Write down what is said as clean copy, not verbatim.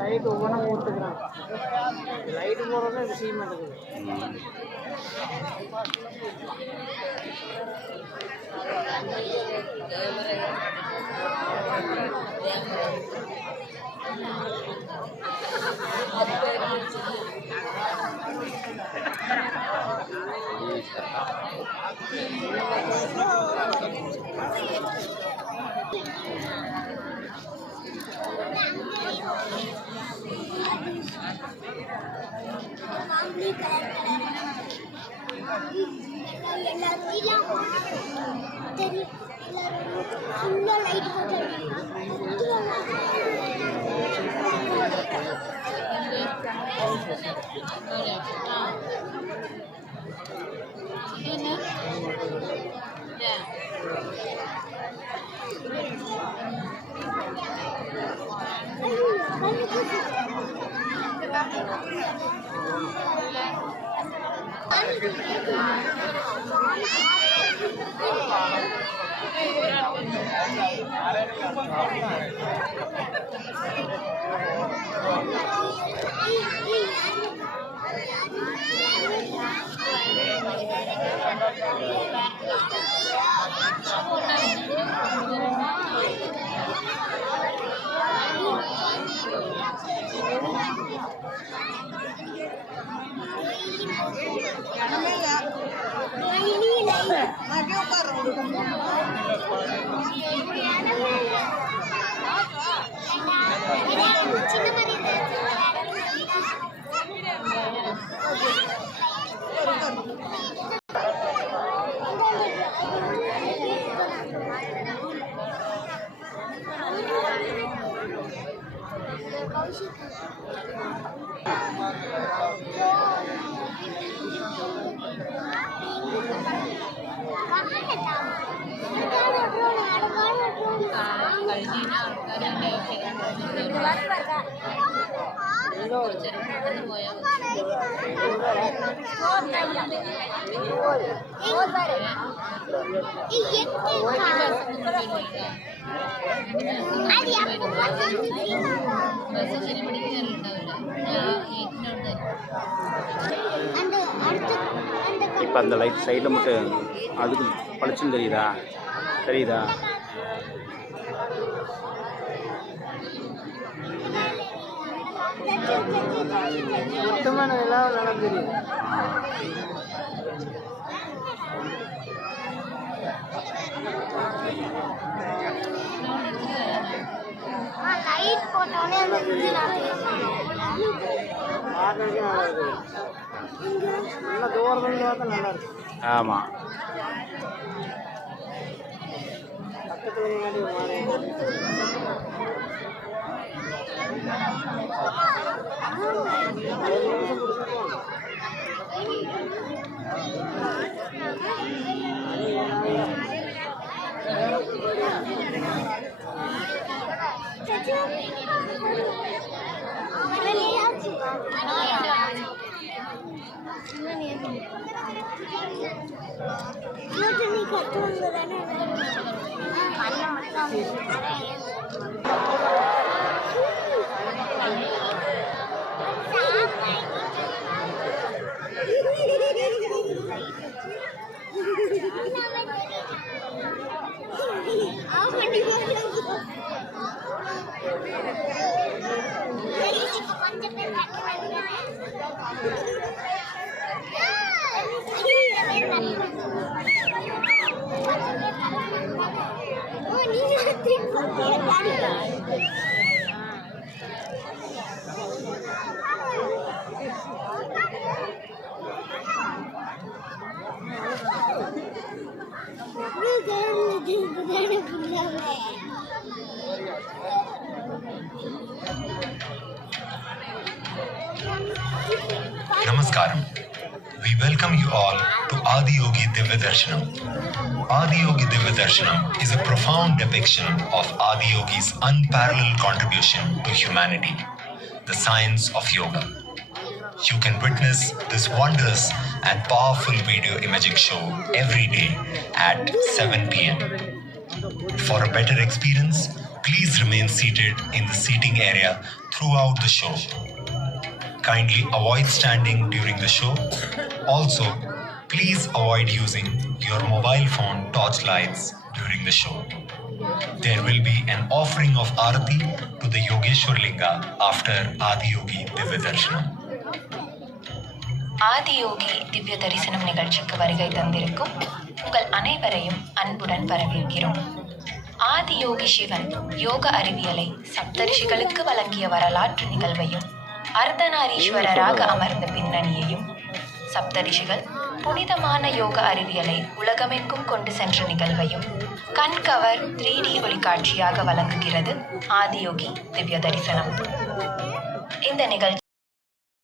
Light ஒவ்வொன்றும் போட்டுக்கிறான். Light போடுறது விஷயம் இருக்குது. இப்போ அந்த லைட் சைடில் மட்டும் அதுக்கு பளிச்சுன்னு தெரியுதா? மொத்தமான எல்லாம் நல்லா தெரியும். லைட் போட்டோன்னே அந்த குஞ்சு நல்லா தூரத்தில் பார்த்தா நல்லா இருக்கு. ஆமாம், பக்கத்தில் முன்னாடி Namaskaram. We welcome you all to Adiyogi Divya Darshanam. Adiyogi Divya Darshanam is a profound depiction of Adiyogi's unparalleled contribution to humanity, the science of yoga. You can witness this wondrous and powerful video imaging show every day at 7 p.m. For a better experience, please remain seated in the seating area throughout the show. Kindly avoid standing during the show. Also, please avoid using your mobile phone torchlights during the show. There will be an offering of Aarati to the Yogeshwar Linga after Adiyogi Divya Darshanam. Adiyogi திவ்ய தரிசனம் நிகழ்ச்சிக்கு வருகை தந்திருக்கும் உங்கள் அனைவரையும் அன்புடன் வரவேற்கிறோம். ஆதியோகி சிவன் யோக அறிவியலை சப்தரிஷிகளுக்கு வழங்கிய வரலாற்று நிகழ்வையும் அர்த்தநாரீஸ்வரராக அமர்ந்த பின்னணியையும் சப்தரிஷிகள் புனிதமான யோக அறிவியலை உலகமெங்கும் கொண்டு சென்ற நிகழ்வையும் கண்கவர் 3D ஒளிக்காட்சியாக வழங்குகிறது ஆதியோகி திவ்ய தரிசனம். இந்த நிகழ்ச்சி